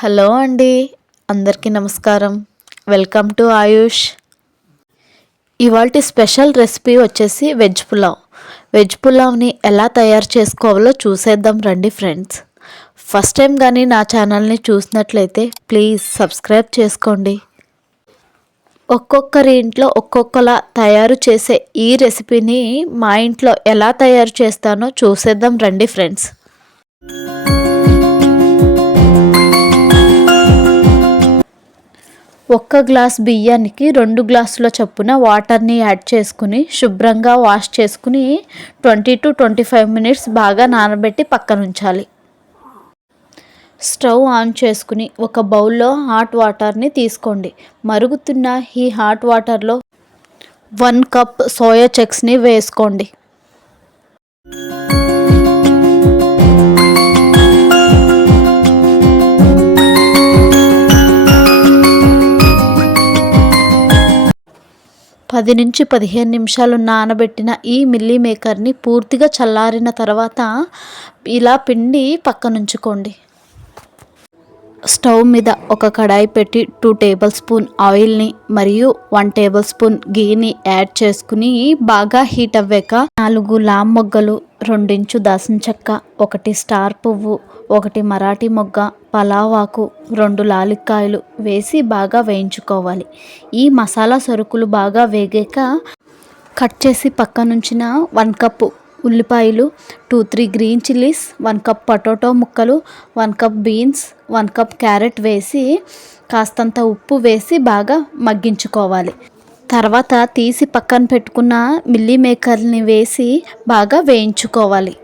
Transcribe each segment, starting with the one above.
Hello అండి, అందరికీ నమస్కారం. వెల్కమ్ టు ఆయుష్. ఇవాల్టి స్పెషల్ రెసిపీ వచ్చేసి వెజ్ పులావ్ని ఎలా తయారు చేసుకోవాలో చూసేద్దాం రండి ఫ్రెండ్స్. ఫస్ట్ టైం కానీ నా ఛానల్ని చూసినట్లయితే ప్లీజ్ సబ్స్క్రైబ్ చేసుకోండి. ఒక్కొక్కరి ఇంట్లో ఒక్కొక్కలా తయారు చేసే ఈ రెసిపీని మా ఇంట్లో ఎలా తయారు చేస్తానో చూసేద్దాం రండి ఫ్రెండ్స్. ఒక్క గ్లాస్ బియ్యానికి 2 గ్లాసుల చొప్పున వాటర్ని యాడ్ చేసుకుని శుభ్రంగా వాష్ చేసుకుని 20 to 25 మినిట్స్ బాగా నానబెట్టి పక్కన ఉంచాలి. స్టవ్ ఆన్ చేసుకుని ఒక బౌల్లో హాట్ వాటర్ని తీసుకోండి. మరుగుతున్న ఈ హాట్ వాటర్లో 1 కప్ సోయా చంక్స్ని వేసుకోండి. పది నుంచి 15 నిమిషాలు నానబెట్టిన ఈ మిల్లీ మేకర్ని పూర్తిగా చల్లారిన తర్వాత ఇలా పిండి పక్కనుంచుకోండి. స్టవ్ మీద ఒక కడాయి పెట్టి 2 టేబుల్ స్పూన్ ఆయిల్ని మరియు 1 టేబుల్ స్పూన్ గీని యాడ్ చేసుకుని బాగా హీట్ అవ్వాక 4 లామ్ మొగ్గలు, 2 ఇంచు దాల్చిన చెక్క, 1 స్టార్ పువ్వు, 1 మరాఠీ మొగ్గ, పలావాకు, 2 లాలిక్కాయలు వేసి బాగా వేయించుకోవాలి. ఈ మసాలా సరుకులు బాగా వేగాక కట్ చేసి పక్కనుంచిన 1 కప్పు ఉల్లిపాయలు, 2-3 గ్రీన్ చిల్లీస్, 1 కప్ పొటాటో ముక్కలు, 1 కప్ బీన్స్, 1 కప్ క్యారెట్ వేసి కాస్తంత ఉప్పు వేసి బాగా మగ్గించుకోవాలి. తర్వాత తీసి పక్కన పెట్టుకున్న మిల్లీ మేకర్ని వేసి బాగా వేయించుకోవాలి.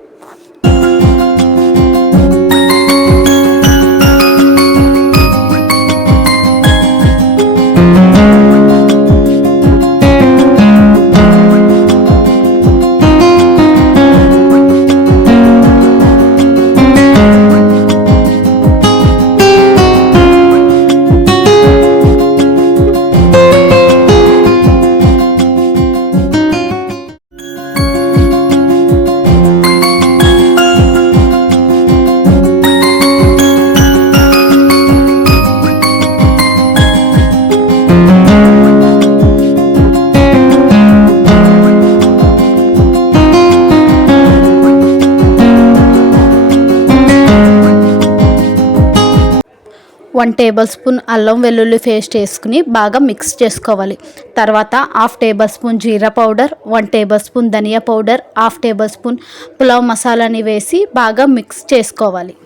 వన్ టేబుల్ స్పూన్ అల్లం వెల్లుల్లి పేస్ట్ వేసుకుని బాగా మిక్స్ చేసుకోవాలి. తర్వాత 1/2 టేబుల్ స్పూన్ జీరా పౌడర్, 1 టేబుల్ స్పూన్ ధనియా పౌడర్, 1/2 టేబుల్ స్పూన్ పులావ్ మసాలాని వేసి బాగా మిక్స్ చేసుకోవాలి.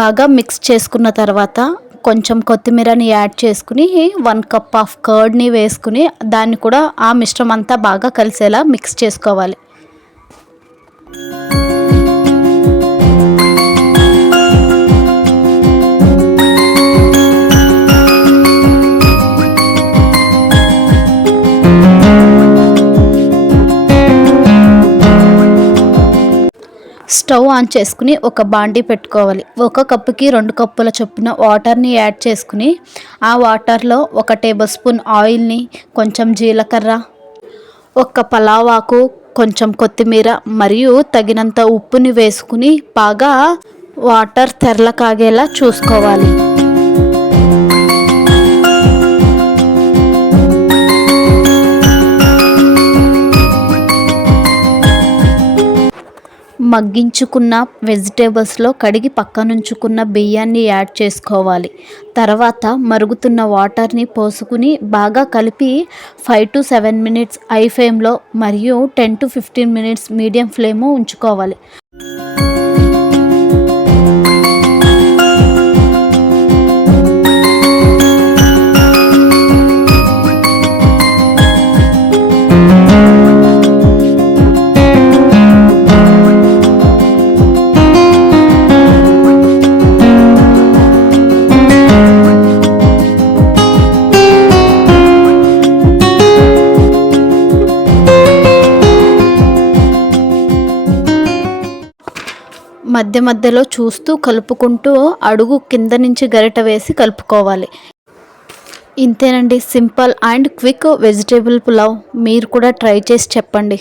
బాగా మిక్స్ చేసుకున్న తర్వాత కొంచెం కొత్తిమీరని యాడ్ చేసుకుని 1 కప్ ఆఫ్ కర్డ్ని వేసుకుని దాన్ని కూడా ఆ మిశ్రమం అంతా బాగా కలిసేలా మిక్స్ చేసుకోవాలి. స్టవ్ ఆన్ చేసుకుని ఒక బాండీ పెట్టుకోవాలి. 1 కప్పుకి 2 కప్పుల చొప్పున వాటర్ని యాడ్ చేసుకుని ఆ వాటర్లో 1 టేబుల్ స్పూన్ ఆయిల్ని, కొంచెం జీలకర్ర, 1 పలావాకు, కొంచెం కొత్తిమీర మరియు తగినంత ఉప్పుని వేసుకుని బాగా వాటర్ తెరల కాగేలా చూసుకోవాలి. మగ్గించుకున్న వెజిటేబుల్స్లో కడిగి పక్కనుంచుకున్న బియ్యాన్ని యాడ్ చేసుకోవాలి. తర్వాత మరుగుతున్న వాటర్ని పోసుకుని బాగా కలిపి 5 to 7 మినిట్స్ హై ఫ్లేమ్లో మరియు 10 to 15 మినిట్స్ మీడియం ఫ్లేమ్ ఉంచుకోవాలి. మధ్య మధ్యలో చూస్తూ కలుపుకుంటూ అడుగు కింద నుంచి గరిట వేసి కలుపుకోవాలి. ఇంతేనండి, simple and quick vegetable pulao. మీరు కూడా ట్రై చేసి చెప్పండి.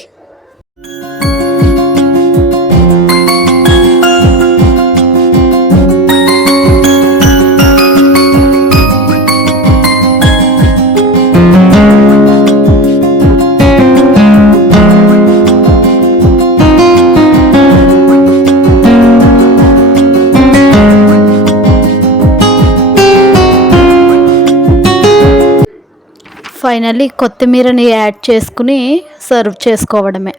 ఫైనల్లీ కొత్తిమీరని యాడ్ చేసుకుని సర్వ్ చేసుకోవడమే.